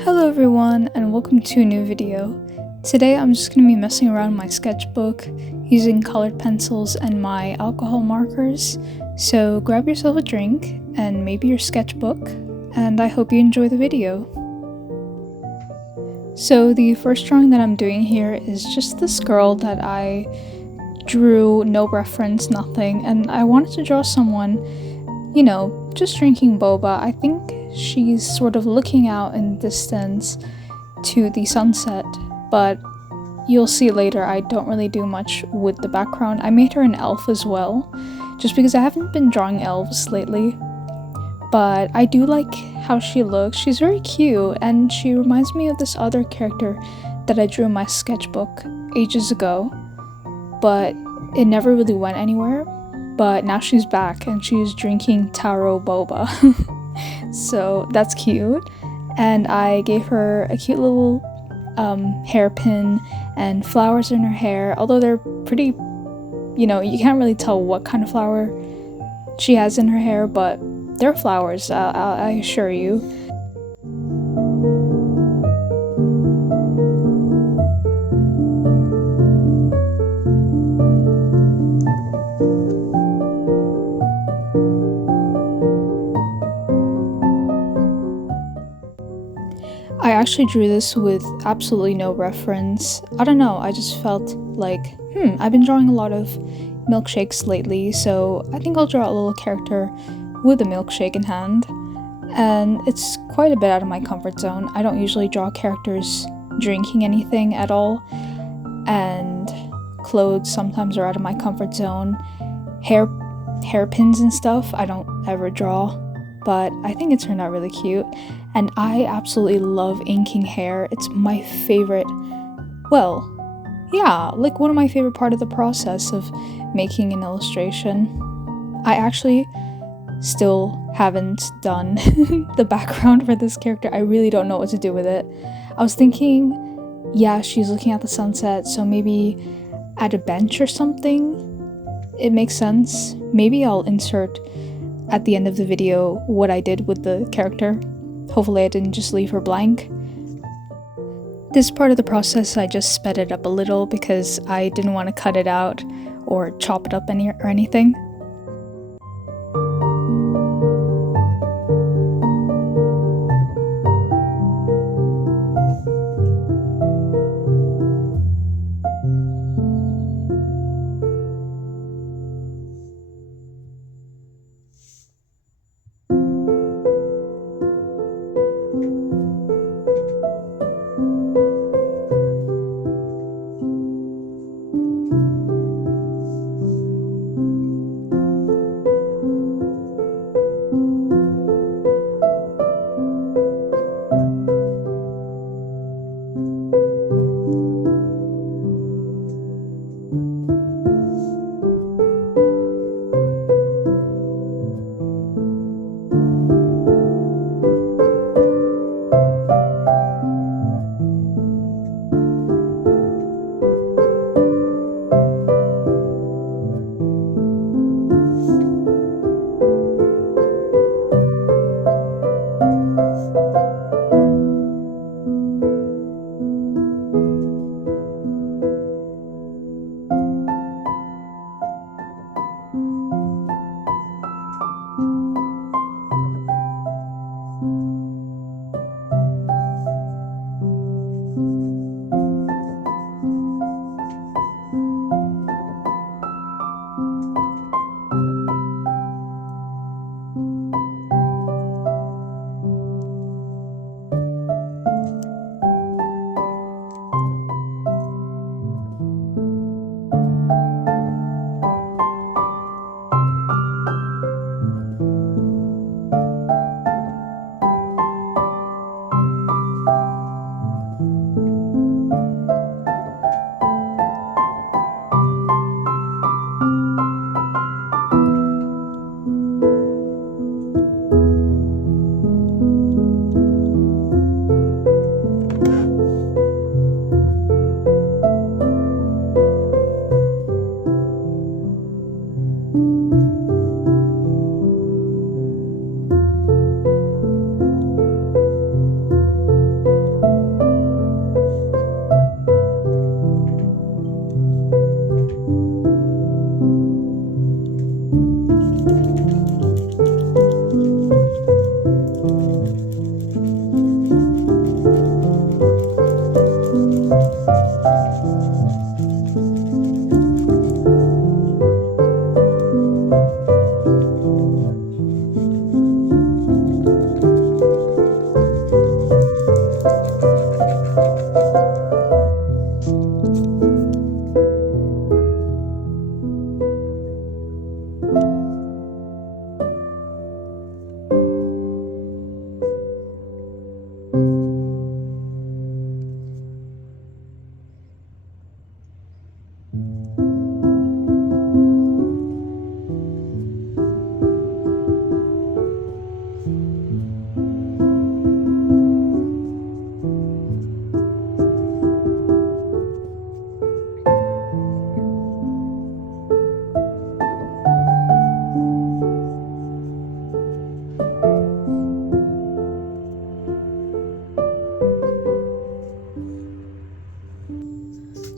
Hello everyone and welcome to a new video. Today I'm just going to be messing around my sketchbook using colored pencils and my alcohol markers. So grab yourself a drink and maybe your sketchbook, and I hope you enjoy the video. So the first drawing that I'm doing here is just this girl that I drew, no reference, nothing, and I wanted to draw someone, you know, just drinking boba. I think she's sort of looking out in the distance to the sunset, but you'll see later I don't really do much with the background. I made her an elf as well, just because I haven't been drawing elves lately, but I do like how she looks. She's very cute, and she reminds me of this other character that I drew in my sketchbook ages ago, but it never really went anywhere. But now she's back and she's drinking taro boba. So that's cute, and I gave her a cute little hairpin and flowers in her hair, although they're pretty, you know, you can't really tell what kind of flower she has in her hair, but they're flowers, I assure you. I actually drew this with absolutely no reference. I don't know, I just felt like, I've been drawing a lot of milkshakes lately, so I think I'll draw a little character with a milkshake in hand. And it's quite a bit out of my comfort zone. I don't usually draw characters drinking anything at all, and clothes sometimes are out of my comfort zone. Hairpins and stuff I don't ever draw, but I think it turned out really cute. And I absolutely love inking hair. It's my favorite, well, yeah, like one of my favorite part of the process of making an illustration. I actually still haven't done the background for this character. I really don't know what to do with it. I was thinking, yeah, she's looking at the sunset, so maybe at a bench or something. It makes sense. Maybe I'll insert at the end of the video what I did with the character. Hopefully I didn't just leave her blank. This part of the process I just sped it up a little because I didn't want to cut it out or chop it up or anything.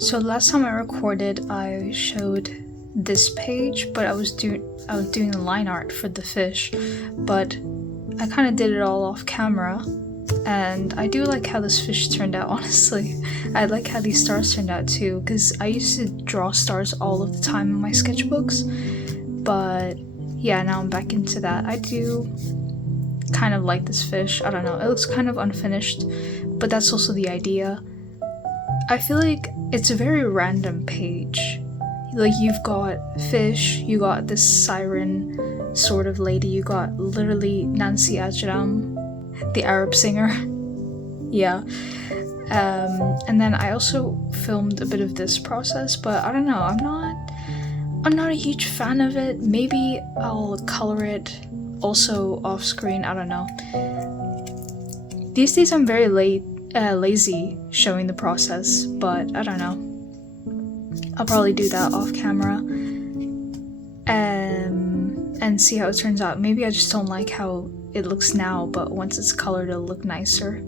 So last time I recorded, I showed this page, but I was doing the line art for the fish, but I kind of did it all off camera, and I do like how this fish turned out, honestly. I like how these stars turned out too, because I used to draw stars all of the time in my sketchbooks, but yeah, now I'm back into that. I do kind of like this fish. I don't know, it looks kind of unfinished, but that's also the idea. I feel like it's a very random page. Like, you've got fish, you got this siren sort of lady, you got literally Nancy Ajram, the Arab singer. Yeah. And then I also filmed a bit of this process, but I don't know, I'm not a huge fan of it. Maybe I'll color it also off screen, I don't know. These days I'm very lazy showing the process, but I don't know. I'll probably do that off camera and see how it turns out. Maybe I just don't like how it looks now, but once it's colored it'll look nicer.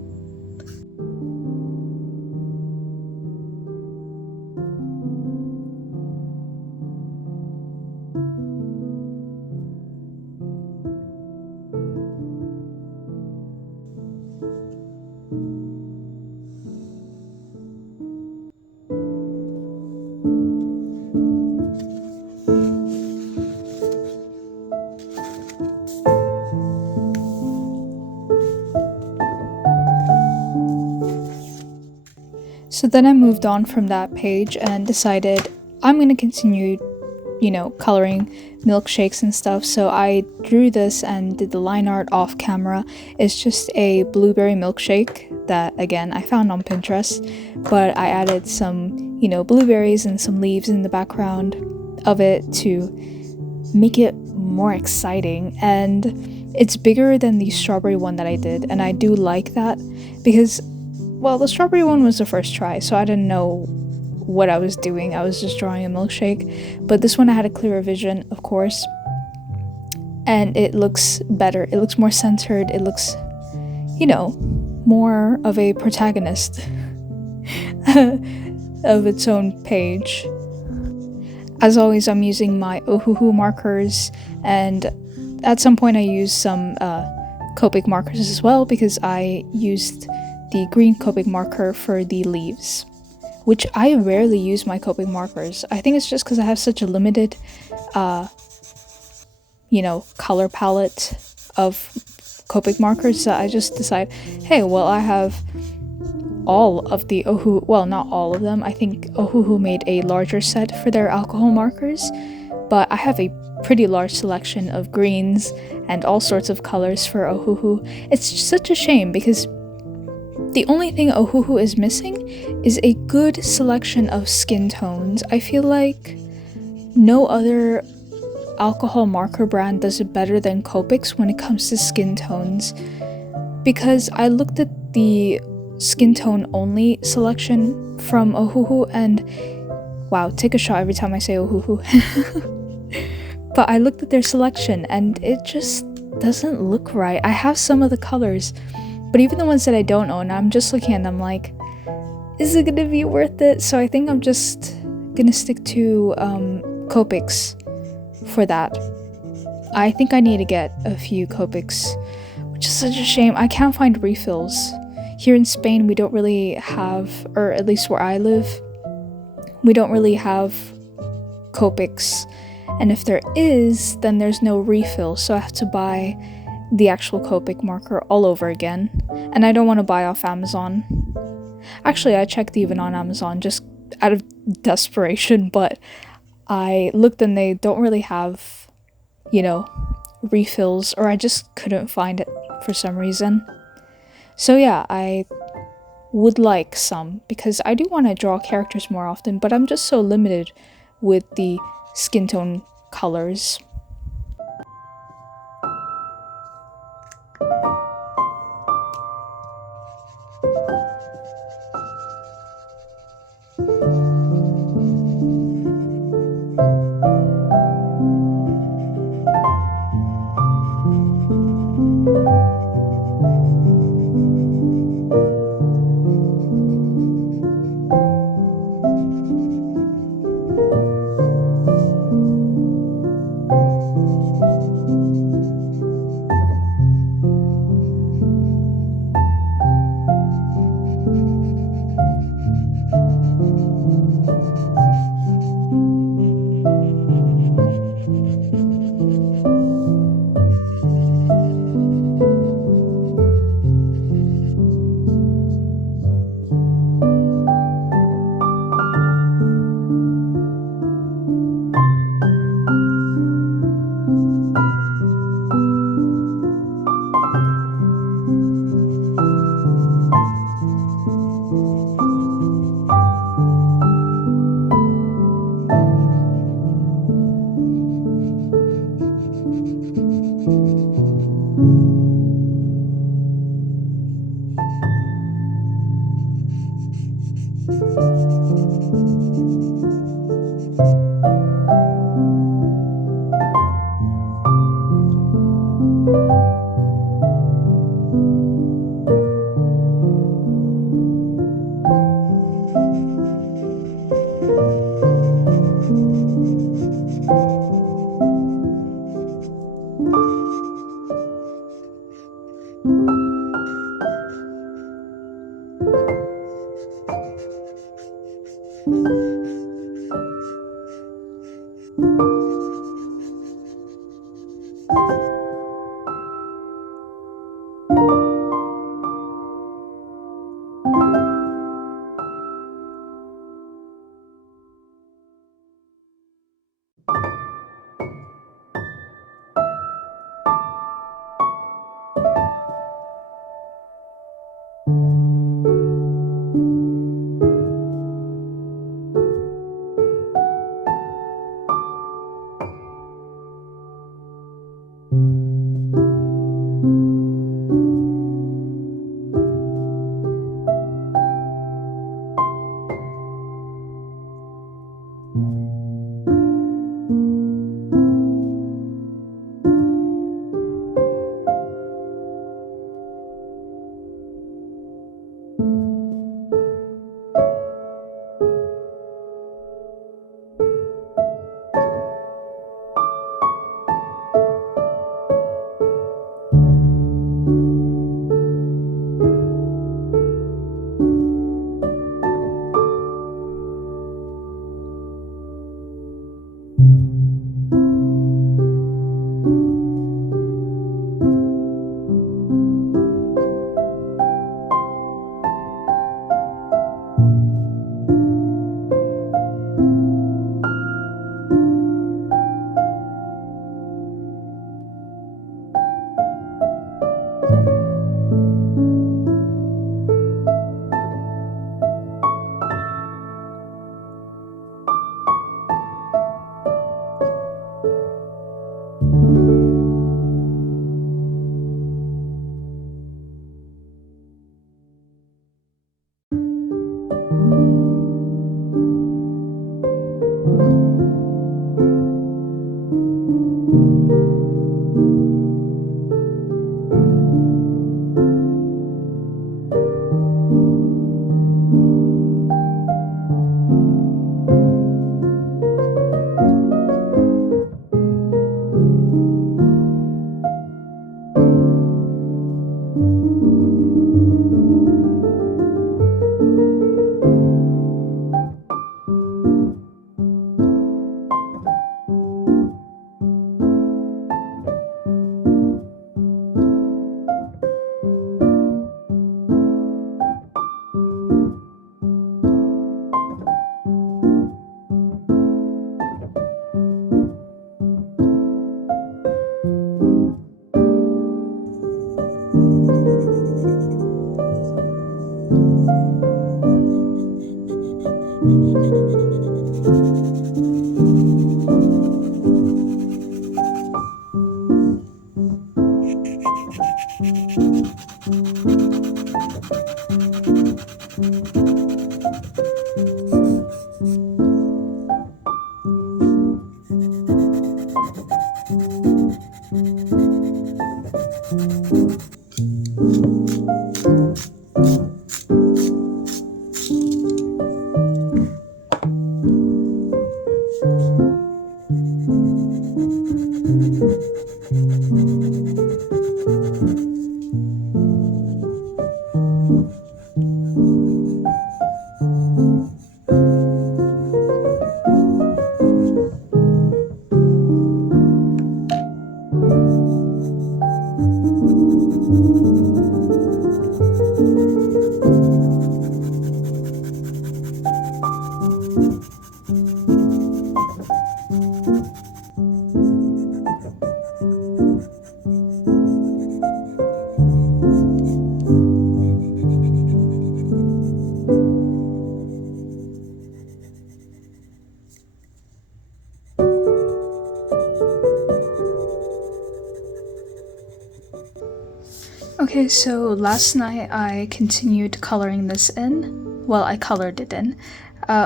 So then I moved on from that page and decided I'm going to continue, coloring milkshakes and stuff. So I drew this and did the line art off camera. It's just a blueberry milkshake that, again, I found on Pinterest, but I added some, blueberries and some leaves in the background of it to make it more exciting. And it's bigger than the strawberry one that I did, and I do like that because, well, the strawberry one was the first try, so I didn't know what I was doing. I was just drawing a milkshake. But this one I had a clearer vision, of course. And it looks better. It looks more centered. It looks, more of a protagonist of its own page. As always, I'm using my Ohuhu markers, and at some point I used some Copic markers as well, because I used the green Copic marker for the leaves, which I rarely use my Copic markers. I think it's just because I have such a limited, color palette of Copic markers that I just decide, hey, well, I have all of the Ohuhu, well, not all of them. I think Ohuhu made a larger set for their alcohol markers, but I have a pretty large selection of greens and all sorts of colors for Ohuhu. It's such a shame because the only thing Ohuhu is missing is a good selection of skin tones. I feel like no other alcohol marker brand does it better than Copics when it comes to skin tones, because I looked at the skin tone only selection from Ohuhu, and wow, take a shot every time I say Ohuhu. But I looked at their selection and it just doesn't look right. I have some of the colors, but even the ones that I don't own, I'm just looking at them like, is it gonna be worth it? So I think I'm just gonna stick to Copics for that. I think I need to get a few Copics, which is such a shame. I can't find refills. Here in Spain, we don't really have, or at least where I live, we don't really have Copics. And if there is, then there's no refill, so I have to buy the actual Copic marker all over again. And I don't want to buy off Amazon. Actually, I checked even on Amazon just out of desperation, but I looked and they don't really have, refills, or I just couldn't find it for some reason. So yeah, I would like some, because I do want to draw characters more often, but I'm just so limited with the skin tone colors. Okay, so last night I continued coloring this in. Well, I colored it in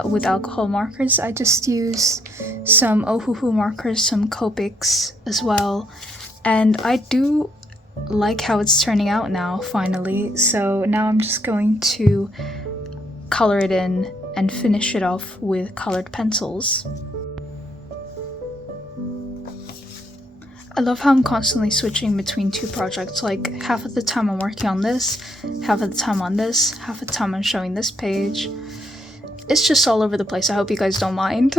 with alcohol markers. I just used some Ohuhu markers, some Copics as well, and I do like how it's turning out now, finally. So now I'm just going to color it in and finish it off with colored pencils. I love how I'm constantly switching between two projects. Like, half of the time I'm working on this, half of the time on this, half of the time I'm showing this page. It's just all over the place. I hope you guys don't mind.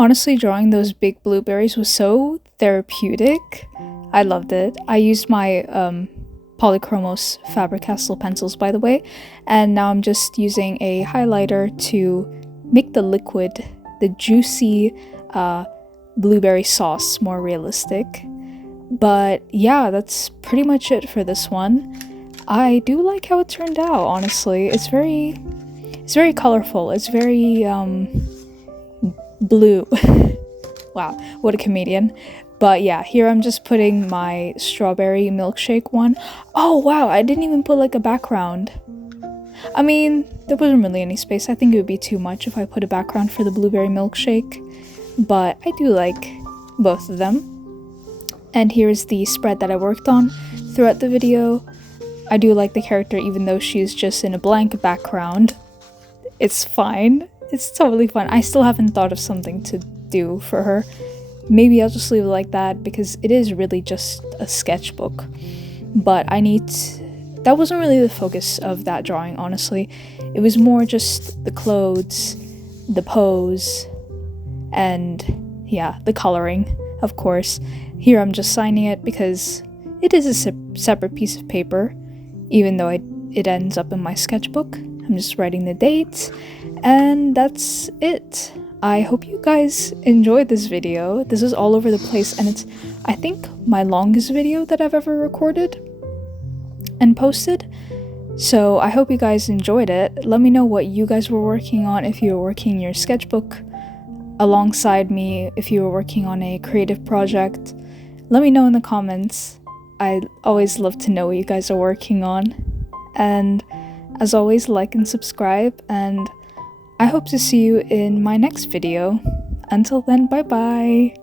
Honestly, drawing those big blueberries was so therapeutic. I loved it. I used my Polychromos Faber-Castell pencils, by the way, and now I'm just using a highlighter to make the liquid, the juicy blueberry sauce more realistic. But yeah, that's pretty much it for this one. I do like how it turned out, honestly. It's very colorful. It's very blue. Wow, what a comedian. But yeah, here I'm just putting my strawberry milkshake one. Oh wow, I didn't even put like a background. I mean, there wasn't really any space. I think it would be too much if I put a background for the blueberry milkshake. But I do like both of them. And here's the spread that I worked on throughout the video. I do like the character even though she's just in a blank background. It's fine. It's totally fine. I still haven't thought of something to do for her. Maybe I'll just leave it like that because it is really just a sketchbook. But that wasn't really the focus of that drawing, honestly. It was more just the clothes, the pose, and yeah, the coloring, of course. Here I'm just signing it because it is a separate piece of paper, even though it ends up in my sketchbook. I'm just writing the dates, and that's it. I hope you guys enjoyed this video. This is all over the place, and it's, I think, my longest video that I've ever recorded and posted. So I hope you guys enjoyed it. Let me know what you guys were working on, if you were working your sketchbook alongside me, if you were working on a creative project. Let me know in the comments. I always love to know what you guys are working on. And as always, like and subscribe, and I hope to see you in my next video. Until then, bye bye!